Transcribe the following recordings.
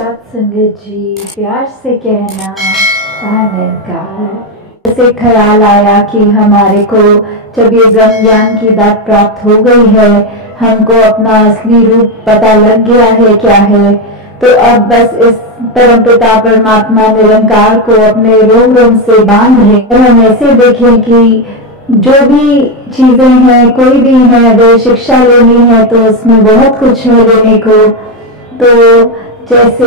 सत्संगत जी, प्यार से कहना आनंदकार। ऐसे ख्याल आया कि हमारे को जब ये ब्रह्म ज्ञान की दात प्राप्त हो गई है, हमको अपना असली रूप पता लग गया है क्या है, तो अब बस इस परमपिता परमात्मा निरंकार को अपने रोम रोम से बांध लें और हम ऐसे देखें कि जो भी चीजें हैं, कोई भी है, अगर शिक्षा लेनी है तो उसमें बहुत कुछ है लेने को। तो जैसे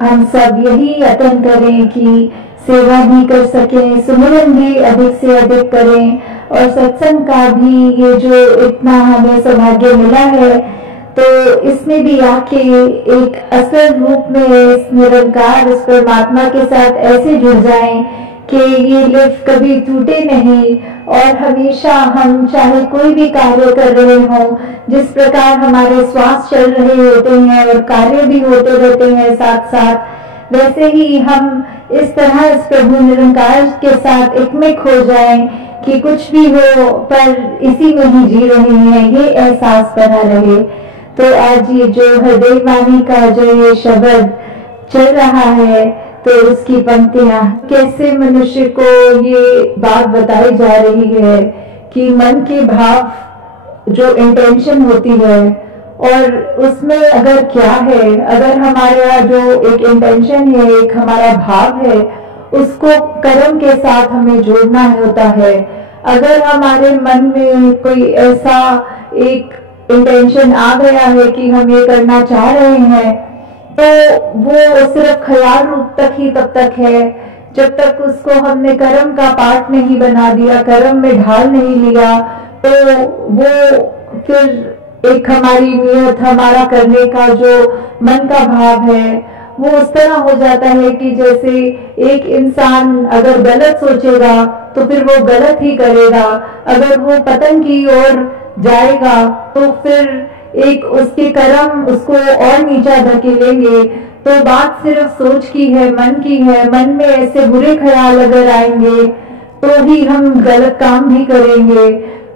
हम सब यही यत्न करें कि सेवा भी कर सकें, सुमिरन भी अधिक से अधिक करें, और सत्संग का भी ये जो इतना हमें सौभाग्य मिला है, तो इसमें भी आके एक असल रूप में इस निरंकार, इस परमात्मा के साथ ऐसे जुड़ जाएं कि ये लिफ्ट कभी टूटे नहीं, और हमेशा हम चाहे कोई भी कार्य कर रहे हों, जिस प्रकार हमारे श्वास चल रहे होते हैं और कार्य भी होते रहते हैं साथ साथ, वैसे ही हम इस तरह इस प्रभु निरंकार के साथ एकमिक हो जाएं कि कुछ भी हो पर इसी में ही जी रहे हैं, ये एहसास बना रहे। तो आज ये जो हृदय वाणी का जो ये शब्द चल रहा है, तो उसकी पंक्तियां कैसे मनुष्य को ये बात बताई जा रही है कि मन के भाव जो इंटेंशन होती है, और उसमें अगर क्या है, अगर हमारा जो एक इंटेंशन है, एक हमारा भाव है, उसको कर्म के साथ हमें जोड़ना होता है। अगर हमारे मन में कोई ऐसा एक इंटेंशन आ गया है कि हम ये करना चाह रहे हैं, तो वो सिर्फ ख्याल रूप तक ही तब तक है जब तक उसको हमने कर्म का पार्ट नहीं बना दिया, कर्म में ढाल नहीं लिया, तो वो फिर एक हमारी नियत, हमारा करने का जो मन का भाव है, वो उस तरह हो जाता है कि जैसे एक इंसान अगर गलत सोचेगा तो फिर वो गलत ही करेगा, अगर वो पतन की ओर जाएगा तो फिर एक उसके कर्म उसको और नीचा धकेलेंगे। तो बात सिर्फ सोच की है, मन की है। मन में ऐसे बुरे ख्याल अगर आएंगे तो ही हम गलत काम भी करेंगे,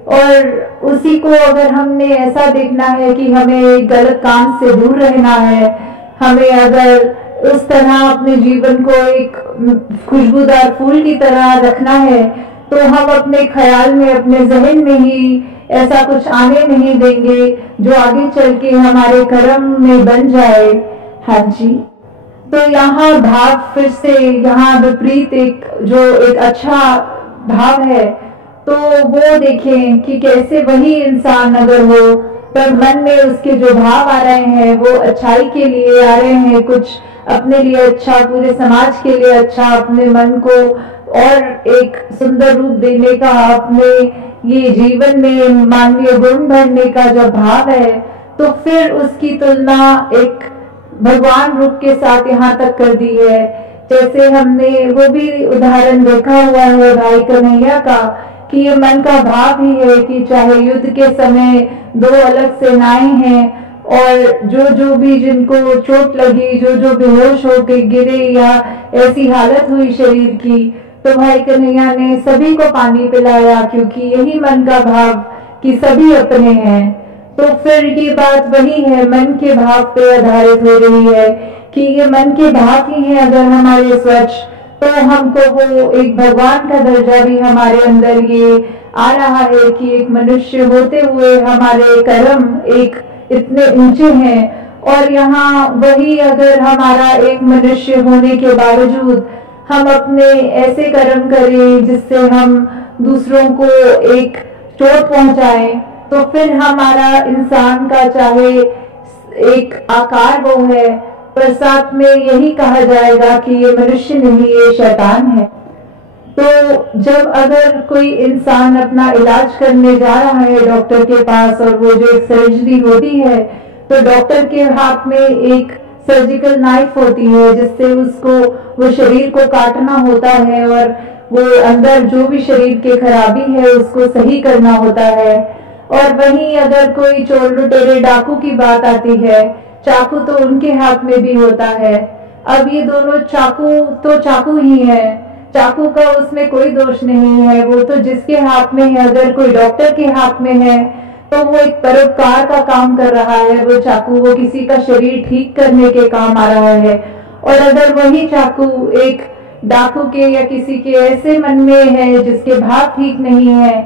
और उसी को अगर हमने ऐसा देखना है कि हमें गलत काम से दूर रहना है, हमें अगर उस तरह अपने जीवन को एक खुशबूदार फूल की तरह रखना है, तो हम अपने ख्याल में, अपने जहन में ही ऐसा कुछ आने नहीं देंगे जो आगे चल के हमारे कर्म में बन जाए। हाँ जी, तो यहाँ भाव फिर से यहाँ विपरीत एक जो एक अच्छा भाव है, तो वो देखें कि कैसे वही इंसान अगर हो पर मन में उसके जो भाव आ रहे हैं वो अच्छाई के लिए आ रहे हैं, कुछ अपने लिए अच्छा, पूरे समाज के लिए अच्छा, अपने मन को और एक सुंदर रूप देने का, अपने ये जीवन में मानवीय गुण भरने का जो भाव है, तो फिर उसकी तुलना एक भगवान रूप के साथ यहाँ तक कर दी है। जैसे हमने वो भी उदाहरण देखा हुआ है भाई कन्हैया का, कि ये मन का भाव ही है कि चाहे युद्ध के समय दो अलग सेनाएं हैं, और जो जो भी जिनको चोट लगी, जो जो बेहोश होके गिरे या ऐसी हालत हुई शरीर की, तो भाई कन्हैया ने सभी को पानी पिलाया, क्योंकि यही मन का भाव कि सभी अपने हैं। तो फिर ये बात वही है, मन के भाव पे आधारित हो रही है कि ये मन के भाव ही हैं अगर हमारे स्वच्छ, तो हमको वो एक भगवान का दर्जा भी हमारे अंदर ये आ रहा है कि एक मनुष्य होते हुए हमारे कर्म एक इतने ऊंचे हैं, और यहाँ वही अगर हमारा एक मनुष्य होने के बावजूद हम अपने ऐसे कर्म करें जिससे हम दूसरों को एक चोट पहुंचाएं, तो फिर हमारा इंसान का चाहे एक आकार वो है, पर साथ में यही कहा जाएगा कि ये मनुष्य नहीं, ये शैतान है। तो जब अगर कोई इंसान अपना इलाज करने जा रहा है डॉक्टर के पास, और वो जो एक सर्जरी होती है, तो डॉक्टर के हाथ में एक सर्जिकल नाइफ होती है जिससे उसको वो शरीर को काटना होता है, और वो अंदर जो भी शरीर के खराबी है उसको सही करना होता है। और वहीं अगर कोई चोर लुटेरे डाकू की बात आती है, चाकू तो उनके हाथ में भी होता है। अब ये दोनों चाकू तो चाकू ही है, चाकू का उसमें कोई दोष नहीं है, वो तो जिसके हाथ में है, अगर कोई डॉक्टर के हाथ में है तो वो एक परोपकार का काम कर रहा है। वो चाकू वो किसी का शरीर ठीक करने के काम आ रहा है। और अगर वही चाकू एक डाकू के या किसी के ऐसे मन में है जिसके भाव ठीक नहीं है,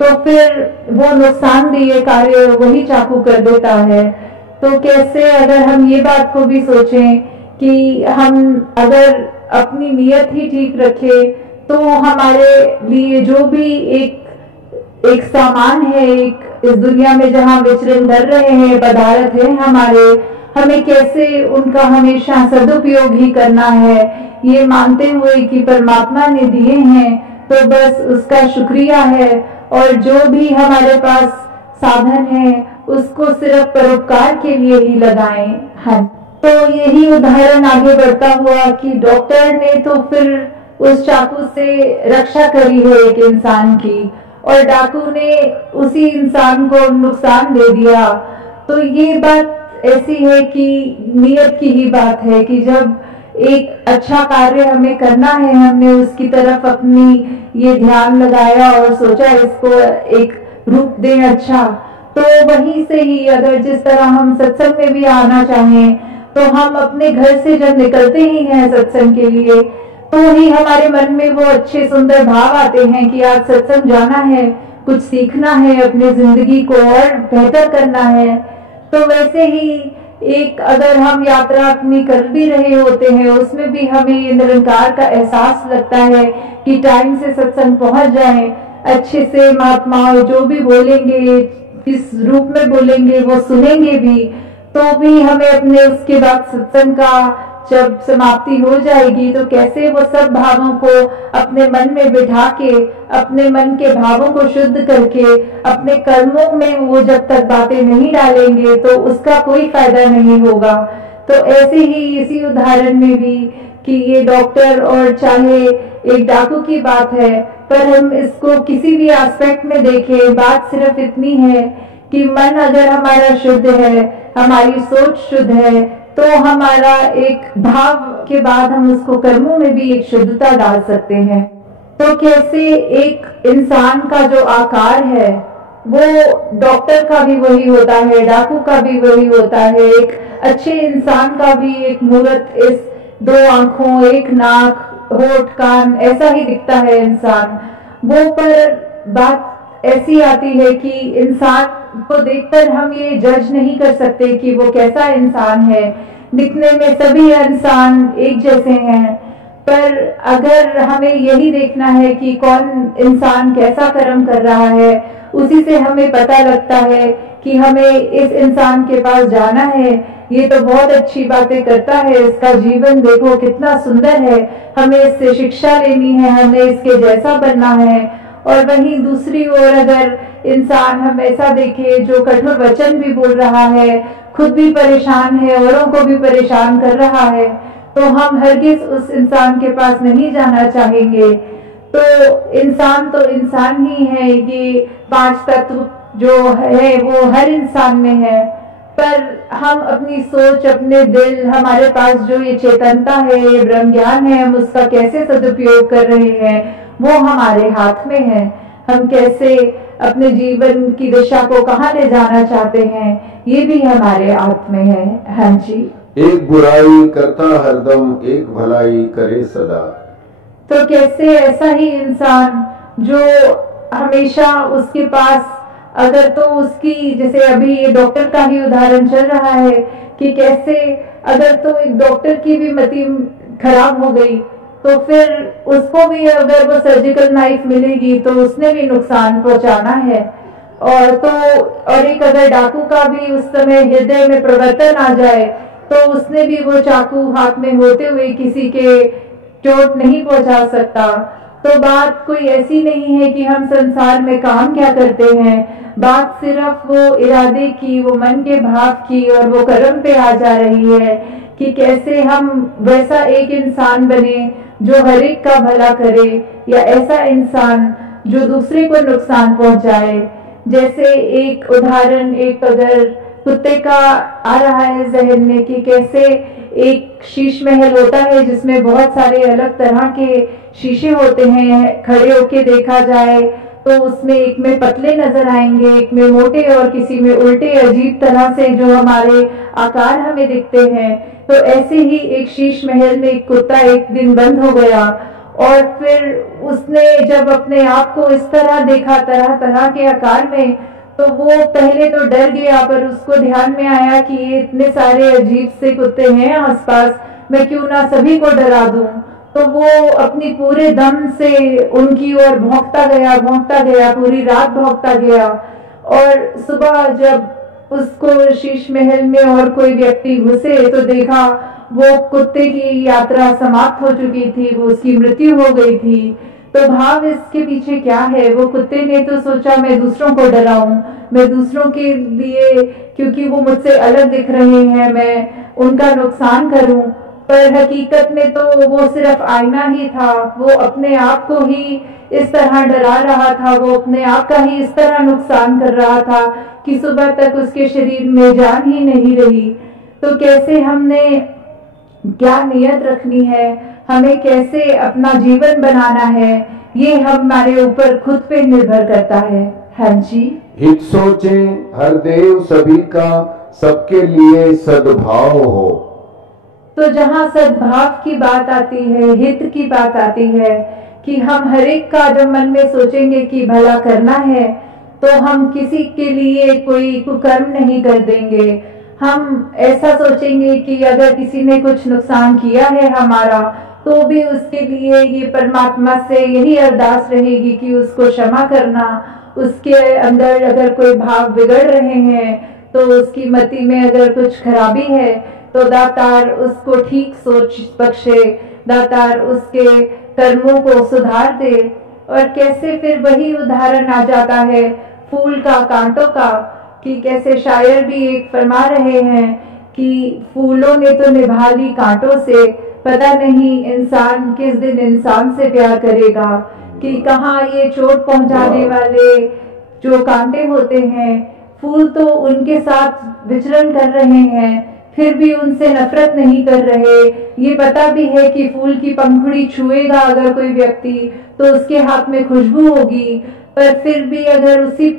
तो फिर वो नुकसानदेह कार्य वही चाकू कर देता है। तो कैसे अगर हम ये बात को भी सोचें कि हम अगर अपनी नीयत ही ठीक रखें, तो हमारे लिए जो भी एक सामान है, एक इस दुनिया में जहाँ विचरण कर रहे हैं, पदार्थ है हमारे, हमें कैसे उनका हमेशा सदुपयोग ही करना है, ये मानते हुए कि परमात्मा ने दिए हैं तो बस उसका शुक्रिया है। और जो भी हमारे पास साधन है उसको सिर्फ परोपकार के लिए ही लगाएं। हाँ, तो यही उदाहरण आगे बढ़ता हुआ कि डॉक्टर ने तो फिर उस चाकू से रक्षा करी है एक इंसान की, और डाकू ने उसी इंसान को नुकसान दे दिया। तो ये बात ऐसी है कि नियत की ही बात है कि जब एक अच्छा कार्य हमें करना है, हमने उसकी तरफ अपनी ये ध्यान लगाया और सोचा इसको एक रूप दें अच्छा, तो वहीं से ही अगर जिस तरह हम सत्संग में भी आना चाहें, तो हम अपने घर से जब निकलते ही हैं सत्संग के लिए, तो ही हमारे मन में वो अच्छे सुंदर भाव आते हैं कि आज सत्संग जाना है, कुछ सीखना है, अपनी जिंदगी को और बेहतर करना है। तो वैसे ही एक अगर हम यात्रा अपनी कर भी रहे होते हैं, उसमें भी हमें निरंकार का एहसास लगता है कि टाइम से सत्संग पहुंच जाए, अच्छे से महात्मा जो भी बोलेंगे, किस रूप में बोलेंगे वो सुनेंगे भी, तो भी हमें अपने उसके बाद सत्संग का जब समाप्ति हो जाएगी तो कैसे वो सब भावों को अपने मन में बिठा के, अपने मन के भावों को शुद्ध करके अपने कर्मों में वो जब तक बातें नहीं डालेंगे तो उसका कोई फायदा नहीं होगा। तो ऐसे ही इसी उदाहरण में भी कि ये डॉक्टर और चाहे एक डाकू की बात है, पर हम इसको किसी भी एस्पेक्ट में देखें, बात सिर्फ इतनी है कि मन अगर हमारा शुद्ध है, हमारी सोच शुद्ध है, तो हमारा एक भाव के बाद हम उसको कर्मों में भी एक शुद्धता डाल सकते हैं। तो कैसे एक इंसान का जो आकार है वो डॉक्टर का भी वही होता है, डाकू का भी वही होता है, एक अच्छे इंसान का भी एक मूर्त, इस दो आंखों, एक नाक, होठ, कान, ऐसा ही दिखता है इंसान वो। पर बात ऐसी आती है कि इंसान को देखकर हम ये जज नहीं कर सकते कि वो कैसा इंसान है। दिखने में सभी इंसान एक जैसे हैं, पर अगर हमें यही देखना है कि कौन इंसान कैसा कर्म कर रहा है, उसी से हमें पता लगता है कि हमें इस इंसान के पास जाना है, ये तो बहुत अच्छी बातें करता है, इसका जीवन देखो कितना सुंदर है, हमें इससे शिक्षा लेनी है, हमें इसके जैसा बनना है। और वहीं दूसरी ओर अगर इंसान हम ऐसा देखे जो कठोर वचन भी बोल रहा है, खुद भी परेशान है, औरों को भी परेशान कर रहा है, तो हम हरगिज उस इंसान के पास नहीं जाना चाहेंगे। तो इंसान ही है, ये 5 तत्व जो है वो हर इंसान में है, पर हम अपनी सोच, अपने दिल, हमारे पास जो ये चेतनता है, ये ब्रह्म ज्ञान है, हम उसका कैसे सदुपयोग कर रहे हैं वो हमारे हाथ में है। हम कैसे अपने जीवन की दिशा को कहाँ ले जाना चाहते हैं, ये भी हमारे हाथ में है। हाँ जी। एक बुराई करता हरदम, एक भलाई करे सदा। तो कैसे ऐसा ही इंसान जो हमेशा उसके पास अगर तो उसकी, जैसे अभी ये डॉक्टर का ही उदाहरण चल रहा है कि कैसे अगर तो एक डॉक्टर की भी मति खराब हो गई तो फिर उसको भी अगर वो सर्जिकल नाइफ मिलेगी तो उसने भी नुकसान पहुंचाना है। और एक अगर डाकू का भी उस समय हृदय में प्रवर्तन आ जाए तो उसने भी वो चाकू हाथ में होते हुए किसी के चोट नहीं पहुंचा सकता। तो बात कोई ऐसी नहीं है कि हम संसार में काम क्या करते हैं, बात सिर्फ वो इरादे की, वो मन के भाव की और वो कर्म पे आ जा रही है कि कैसे हम वैसा एक इंसान बने जो हर एक का भला करे, या ऐसा इंसान जो दूसरे को नुकसान पहुंचाए। जैसे एक उदाहरण, एक अगर कुत्ते का आ रहा है जहन में कि कैसे एक शीश महल होता है जिसमें बहुत सारे अलग तरह के शीशे होते हैं, खड़े होके देखा जाए तो उसमें एक में पतले नजर आएंगे, एक में मोटे और किसी में उल्टे अजीब तरह से जो हमारे आकार हमें दिखते हैं। तो ऐसे ही एक शीश महल में एक कुत्ता एक दिन बंद हो गया और फिर उसने जब अपने आप को इस तरह देखा तरह तरह के आकार में, तो वो पहले तो डर गया, पर उसको ध्यान में आया कि ये इतने सारे अजीब से कुत्ते हैं आसपास, मैं क्यों ना सभी को डरा दूं। तो वो अपनी पूरे दम से उनकी ओर भौंकता गया, पूरी रात भौंकता गया। और सुबह जब उसको शीश महल में और कोई व्यक्ति घुसे तो देखा वो कुत्ते की यात्रा समाप्त हो चुकी थी, वो उसकी मृत्यु हो गई थी। तो भाव इसके पीछे क्या है? वो कुत्ते ने तो सोचा मैं दूसरों को डराऊं, मैं दूसरों के लिए, क्योंकि वो मुझसे अलग दिख रहे हैं, मैं उनका नुकसान करूं। पर हकीकत में तो वो सिर्फ आईना ही था, वो अपने आप को ही इस तरह डरा रहा था, वो अपने आप का ही इस तरह नुकसान कर रहा था कि सुबह तक उसके शरीर में जान ही नहीं रही। तो कैसे हमने क्या नियत रखनी है, हमें कैसे अपना जीवन बनाना है, ये हमारे ऊपर खुद पे निर्भर करता है। हाँ जी। हित सोचे हर देव सभी का, सबके लिए सद्भाव हो। तो जहाँ सद्भाव की बात आती है, हित की बात आती है, कि हम हर एक का जब मन में सोचेंगे कि भला करना है, तो हम किसी के लिए कोई कुकर्म नहीं कर देंगे। हम ऐसा सोचेंगे कि अगर किसी ने कुछ नुकसान किया है हमारा, तो भी उसके लिए ये परमात्मा से यही अरदास रहेगी कि उसको क्षमा करना। उसके अंदर अगर कोई भाव बिगड़ रहे हैं, तो उसकी मति में अगर कुछ खराबी है, तो दातार उसको ठीक सोच बख्शे, दातार उसके कर्मों को सुधार दे। और कैसे फिर वही उदाहरण आ जाता है फूल का कांटों का, कि कैसे शायर भी एक फरमा रहे हैं कि फूलों ने तो निभा ली कांटों से, पता नहीं इंसान किस दिन इंसान से प्यार करेगा। कि कहाँ ये चोट पहुंचाने वाले जो कांटे होते हैं, फूल तो उनके साथ विचरण कर रहे हैं, फिर भी उनसे नफरत नहीं कर रहे। ये पता भी है कि फूल की पंखुड़ी छुएगा अगर कोई व्यक्ति, तो उसके हाथ में खुशबू होगी, पर फिर भी अगर उसी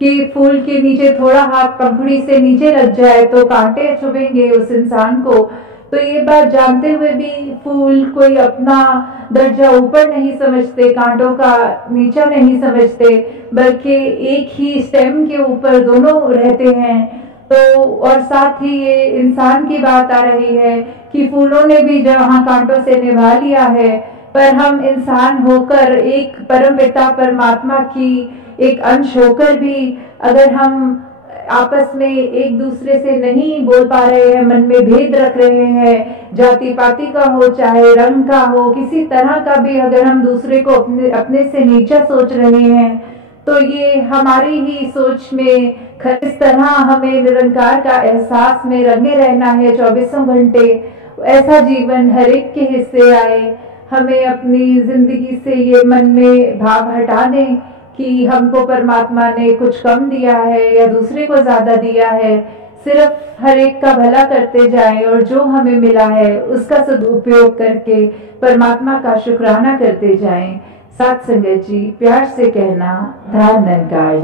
के फूल के नीचे थोड़ा हाथ पंखुड़ी से नीचे लग जाए तो कांटे चुभेंगे उस इंसान को। तो ये बात जानते हुए भी फूल कोई अपना दर्जा ऊपर नहीं समझते, कांटों का नीचा नहीं समझते, बल्कि एक ही स्टेम के ऊपर दोनों रहते हैं। तो और साथ ही ये इंसान की बात आ रही है कि फूलों ने भी जहाँ कांटों से निभा लिया है, पर हम इंसान होकर एक परमपिता परमात्मा की एक अंश होकर भी अगर हम आपस में एक दूसरे से नहीं बोल पा रहे हैं, मन में भेद रख रहे हैं, जाति पाति का हो चाहे रंग का हो, किसी तरह का भी अगर हम दूसरे को अपने से नीचा सोच रहे हैं, तो ये हमारी ही सोच में इस तरह हमें निरंकार का एहसास में रंगे रहना है 24 घंटे। ऐसा जीवन हर एक के हिस्से आए। हमें अपनी जिंदगी से ये मन में भाव हटा दें कि हमको परमात्मा ने कुछ कम दिया है या दूसरे को ज्यादा दिया है। सिर्फ हर एक का भला करते जाएं और जो हमें मिला है उसका सदुपयोग करके परमात्मा का शुक्राना करते जाएं। साथ संगत जी, प्यार से कहना, धन्यवाद।